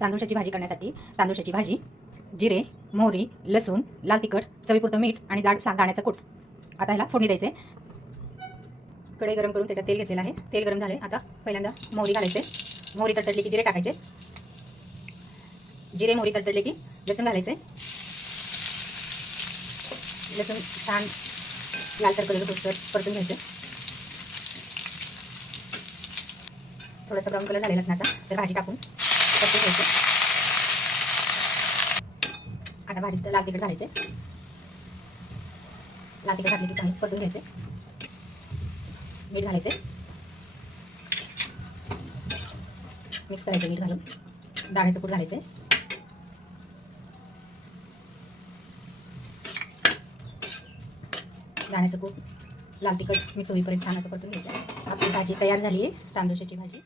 तांदूळशाची भाजी करण्यासाठी तांदूळशाची भाजी, जिरे, मोहरी, लसूण, लाल तिखट, चवीपुरतं मीठ आणि दाण्याचं कूट. आता ह्याला फोडणी द्यायचे. कढई गरम करून त्याच्यात तेल घेतलेलं आहे. तेल गरम झाले. आता पहिल्यांदा मोहरी घालायचे. मोहरी तडतडली की जिरे टाकायचे. जिरे मोहरी तडतडले की लसूण घालायचे. लसूण छान लालसर कलर परतून घ्यायचे. थोडंसं ब्राऊन कलर झालेला लसणाचा तर भाजी टाकून परतून घ्यायचे. आता भाजीत लाल तिखट घालायचे. लाल तिखट घातले की चांगलं परतून घ्यायचे. मीठ घालायचे. मिक्स करायचे मीठ घालून. दाण्याचं कूट घालायचे. दाण्याचं कूट, लाल तिखट मिक्स होईपर्यंत छान असं परतून घ्यायचं. आपली भाजी तयार झाली आहे, तांदूळशाची भाजी.